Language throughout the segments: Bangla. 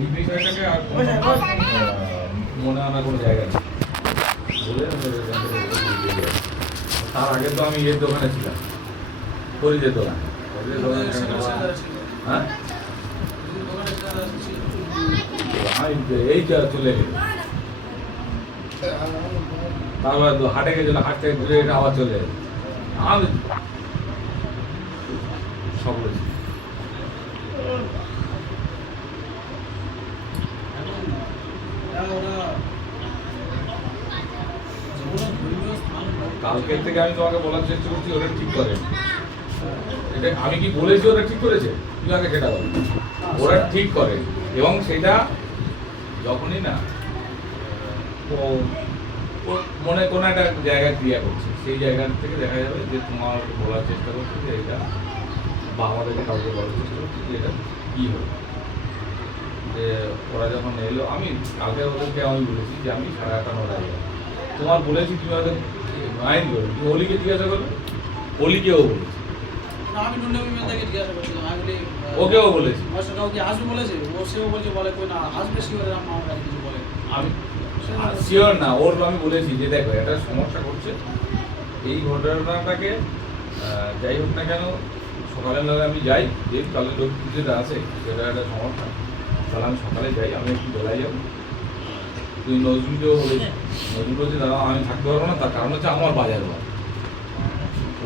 এই বিষয়টাকে আর মনে আনা কোনো জায়গা নেই বলে তার আগে তো আমি এর দোকানে ছিলাম, ফরিদের দোকানে। হ্যাঁ এই চলে গেল, তারপরে তো হাটে গেছিল, হাট থেকে ঘুরে এটা আবার চলে গেল। আমি সব বলেছি কালকের থেকে আমি তোমাকে বলার চেষ্টা করছি ওটা ঠিক করে। এটা আমি কি বলেছি ওরা ঠিক করেছে? তুই আগে সেটা বল। ওরা ঠিক করে এবং সেটা যখনই না মনে কোনো একটা জায়গায় ক্রিয়া করছে, সেই জায়গা থেকে দেখা যাবে যে তোমার বলার চেষ্টা করছে যে এটা, বা আমাদেরকে কাউকে বলার চেষ্টা করছে যে এটা কী হবে। যে ওরা যখন এলো, আমি কালকে ওদেরকে আমি বলেছি যে আমি 8:30 9টায় যাবো। তোমার বলেছি তুমি আমাদের মাইন্ড করো, তুমি অলিকে জিজ্ঞাসা করো, অলিকেও বলেছি, আমি নুনকে জিজ্ঞাসা করছিলাম, আমি বলি ওকেও বলেছি, কাউকে আসবে বলেছে, ও সেও বলছে বলে কই না আসবে শিওর, আমার কিছু বলে আমি শিওর না। ওর আমি বলেছি যে দেখো একটা সমস্যা করছে, এই ঘটনাটাকে যাই হোক না কেন সকালের বেলা আমি যাই, যেহেতু কালের লোক পুজোটা আছে সেটা একটা সমস্যা, তাহলে আমি সকালে যাই, আমি একটু বেলায় যাবো। তুই নজরুলকেও বলেছি, নজরুল বলছে দাদা আমি থাকতে পারবো না, তার কারণ হচ্ছে আমার বাজার বা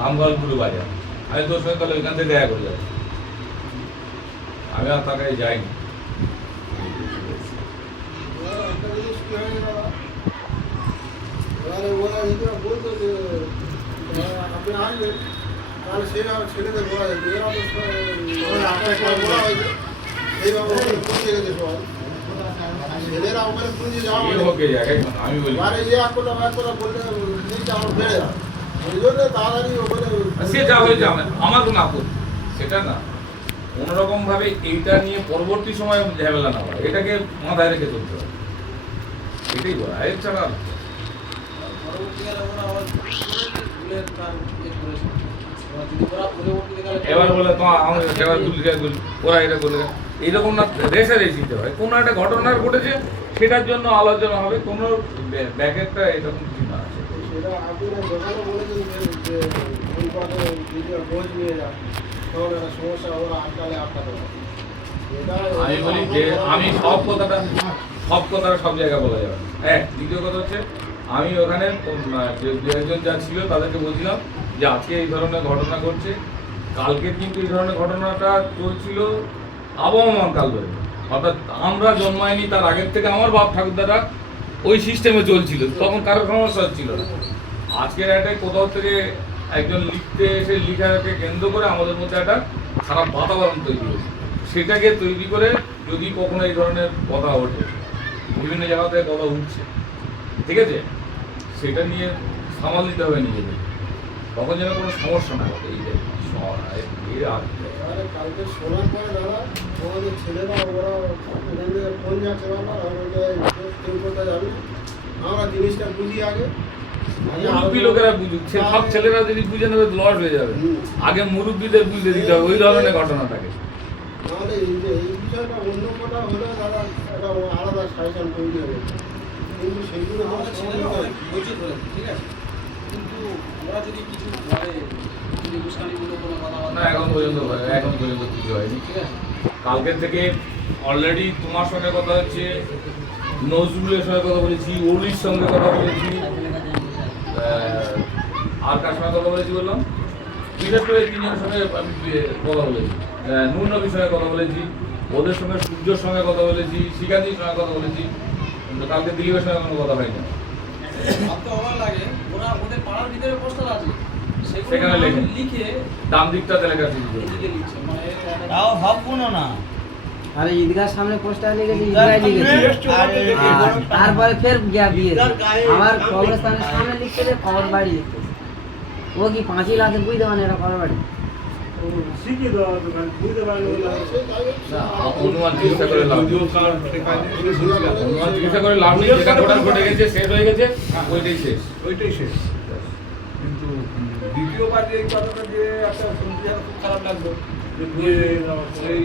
রামগলপুরে বাজার, আমি তোর সঙ্গে তাহলে ওইখান থেকে দেখা করে যাবো। আমি আর তার কাছে যাইনি। আপনি আসবেন তাহলে সেটা ছেলেদের বলা যাবে, এইভাবে পৌঁছে গেছে সবাই, ছেলেরা ওখানে পুঁজি যাওয়া আমি বলি এক কোটা বললে আমার বেড়ে যাবে, ওই জন্য তাড়াতাড়ি ওখানে সে যা হয়েছে আমার কোনো আপত্তি সেটা না, কোনোরকম ভাবে এইটা নিয়ে পরবর্তী সময় ঝামেলা না হয়, এটাকে মাথায় রেখে চলতে হবে, এটাই বলা। এর ছাড়া এবার বলে তোমার ওরা এটা বলে এইরকম না, রেসারেসিতে হয় কোনো একটা ঘটনা ঘটেছে সেটার জন্য আলোচনা হবে, কোনো ব্যাকেটটা এরকম কিছু না আছে। সেটা আপনারা দোকানে বলেছেন যে ওই পথে যদি রোজ নিয়ে যান তখন একটা সমস্যা ওরা আটকালে আটকাতে পারে। আমি বলি যে আমি সব কথাটা সব জায়গায় বলা যাবে। দ্বিতীয় কথা হচ্ছে আমি ওখানে দু একজন যা ছিল তাদেরকে বলছিলাম যে আজকে এই ধরনের ঘটনা ঘটছে, কালকে কিন্তু এই ধরনের ঘটনাটা চলছিল আবহমান কাল ধরে, অর্থাৎ আমরা জন্মায়নি তার আগের থেকে আমার বাপ ঠাকুরদারা ওই সিস্টেমে চলছিল, তখন কারোর সমস্যা হচ্ছিল না। আজকের একটা কোথাও থেকে একজন লিখতে এসে লিখাকে কেন্দ্র করে আমাদের মধ্যে একটা খারাপ বাতাবরণ তৈরি হয়েছে, সেটাকে তৈরি করে যদি কখনো এই ধরনের কথা ওঠে, বিভিন্ন জায়গা থেকে কথা উঠছে, ঠিক আছে, সেটা নিয়ে সামাল দিতে হবে নিজেদের, তখন যেন কোনো সমস্যা না ঘটে। কালকে শোনার পরে দাদা আমাদের ছেলেরা ওরা ওখান থেকে ফোন যাচ্ছে বাবা কেউ কোথায় যাবে, আমরা জিনিসটা বুঝি আগে মুরব্বী লোকেরা বুঝুক, সব ছেলেরা যদি বুঝে নেবে লস হয়ে যাবে, আগে মুরব্বীদের বুঝতে দিতে হবে ওই ধরনের ঘটনাটাকে। নাহলে এই বিষয়টা অন্য কোথাও হলে দাদা একটা আলাদা সাজেশন তৈরি হবে, কিন্তু সেইগুলো ঠিক আছে, কিন্তু ওরা যদি কিছু বলে না এখন পর্যন্ত কিছু হয়নি, ঠিক আছে। কালকের থেকে অলরেডি তোমার সঙ্গে কথা হচ্ছে, নজরুলের সঙ্গে কথা বলেছি, অলির সঙ্গে কথা বলেছি, আর কার সঙ্গে কথা বলেছি বললাম, বিশেষ করে 3 জনের সঙ্গে আমি কথা বলেছি, নুন নবীর সঙ্গে কথা বলেছি, ওদের সঙ্গে সূর্যর সঙ্গে কথা বলেছি, শ্রীকান্তির সঙ্গে কথা বলেছি, কিন্তু কালকে দিলীপের সঙ্গে কোনো কথা হয়নি। সেখানে লিখে ডান দিকটাতে লেখা তাও ভাববো না। আরে ঈদগার সামনে পোস্টার লিখেছি, তারপরে ফের গ্যাপ দিয়ে আমার কবরস্থানের সামনে লিখতে খবর বাড়ি লিখতে, ও কি 5 লাখ বুঝতে পারে এটা খবর বাড়ি শিখিয়ে দেওয়া বুঝতে পারবে অনুমান চিকিৎসা করে লাভ নেই, যেটা ঘটে গেছে শেষ হয়ে গেছে, ওইটাই শেষ। কিন্তু দ্বিতীয়বার যে কথাটা যে একটা শুনতে খুব খারাপ লাগলো যে এই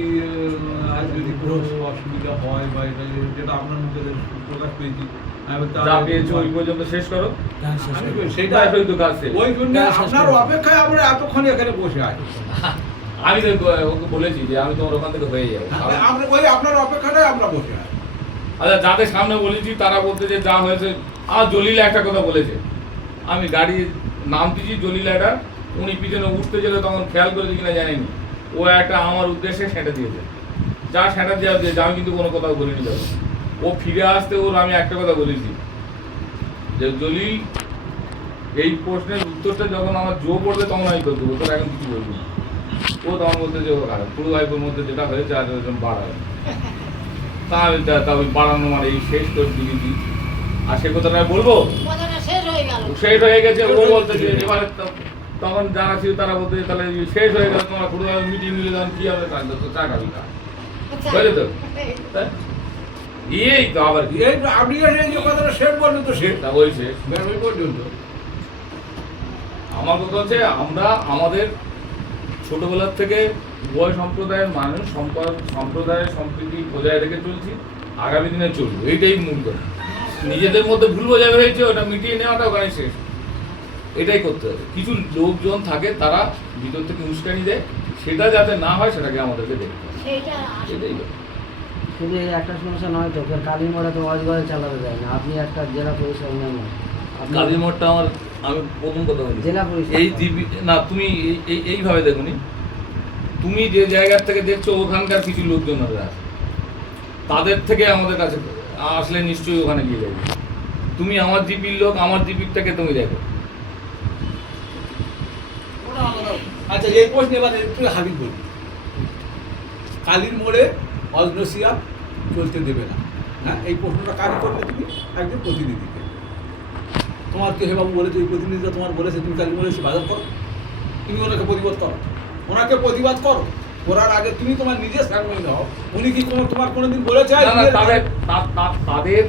আর যদি কোনো অসুবিধা হয় বা এটা যেটা আপনার মুখে প্রকাশ পেয়েছি আমি তার- যা পেয়েছো ওই পর্যন্ত শেষ করো, আমি সেটা তারপরে তো কাজ শেষ। ওই জন্য আপনার অপেক্ষায় আমরা এতক্ষণ এখানে বসে আছি। আমি তো ওকে বলেছি যে আমি তোমার ওখান থেকে হয়ে যাবো। আমরা ওই আপনার অপেক্ষাটাই আমরা বসে আছি। আচ্ছা, যাদের সামনে বলেছি তারা বলতে যে যা হয়েছে, আর জলিলা একটা কথা বলেছে, আমি গাড়ি নাম দিয়েছি জলিলাটা, উনি পিছনে উঠতে গেলে তখন খেয়াল করেছে কিনা জানিনি, ও একটা আমার উদ্দেশ্যে সেটা দিয়েছে, যা সেটা দেওয়া দিয়েছে, আমি কিন্তু কোনো কথা বলিনি তখন। ও ফিরে আসতে ওর আমি একটা কথা বলেছি যে জলিল এই প্রশ্নের উত্তরটা যখন আমার জো পড়বে তখন আমি করতে তোর এখন কিছু বলবি না। ও তখন বলতে যে পুরো ভাইপোর মধ্যে যেটা হয়েছে আর ওরকম বাড়াবে, তা ওই বাড়ানো মানে এই শেষ করে দিয়েছি। আর সে কথাটা আমি বলবো কথাটা শেষ হয়ে গেল। শেষ হয়ে গেছে, ও বলতে যে এবারে তখন যারা ছিল তারা বলতে যে তাহলে শেষ হয়ে গেল, তোমার পুরো মিটিং মিলে তখন কি হবে, তাহলে তো চা খাবি না, আচ্ছা। বুঝলে তো? তাই? এই তো আবার কি এই আপনি এই যে কথাটা শেষ বললেন তো শেষ তা ওই শেষ। ওই পর্যন্ত। আমার কথা হচ্ছে আমরা আমাদের ছোটবেলার থেকে উভয় সম্প্রদায়ের মানুষ সম্প্রদায়ের সম্প্রীতি বজায় রেখে চলছি, আগামী দিনে চলবো, এইটাই মূল কথা। নিজেদের মধ্যে ভুল বোঝাবে হয়েছে, ওটা মিটিয়ে নেওয়াটা ওখানে শেষ, এটাই করতে হবে। কিছু লোকজন থাকে তারা ভিতর থেকে উস্কানি দেয়, সেটা যাতে না হয় সেটাকে আমাদেরকে দেখতে হবে, সেইটা সেটাই হবে। শুধু এই একটা সমস্যা নয় তো, কালী মোড়ে তো অজগরে চালাতে যায় না। আপনি একটা জেলা পরিষদ মেম্বার, কাজী মোড়টা আমার, আমি প্রথম কথা বলি, জেলা পরিষদ এই না তুমি এইভাবে দেখুনি, তুমি যে জায়গার থেকে দেখছো ওখানকার কিছু লোকজন আছে, তাদের থেকে আমাদের কাছে আসলে নিশ্চয়ই ওখানে গিয়ে যাবে। তুমি আমার জিপির লোক, আমার জিপিরটাকে তুমি দেখো। আচ্ছা, এই প্রশ্ন এবার একটু হাবিব বলি। কালীর মোড়ে অজনসিয়া চলতে দেবে না, হ্যাঁ, এই প্রশ্নটা কাকে করলে তুমি? একজন প্রতিনিধিকে। তোমার কে বাবু বলেছে, ওই প্রতিনিধিটা তোমার বলেছে তুমি কালীর মোড়ে এসে বাজার করো, তুমি ওনাকে প্রতিবাদ করো, ওনাকে প্রতিবাদ করো। করার আগে তুমি তোমার নিজের সামনে নাও, উনি কি তোমার কোনোদিন বলেছে? না, না, তাদের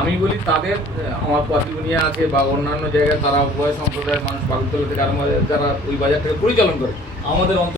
আমি বলি তাদের, আমার পাতিবুনিয়া আছে বা অন্যান্য জায়গায় তারা উভয় সম্প্রদায়ের মানুষ, পাগলতলা থেকে আরম্ভ করে যারা ওই বাজারটাকে পরিচালন করে, আমাদের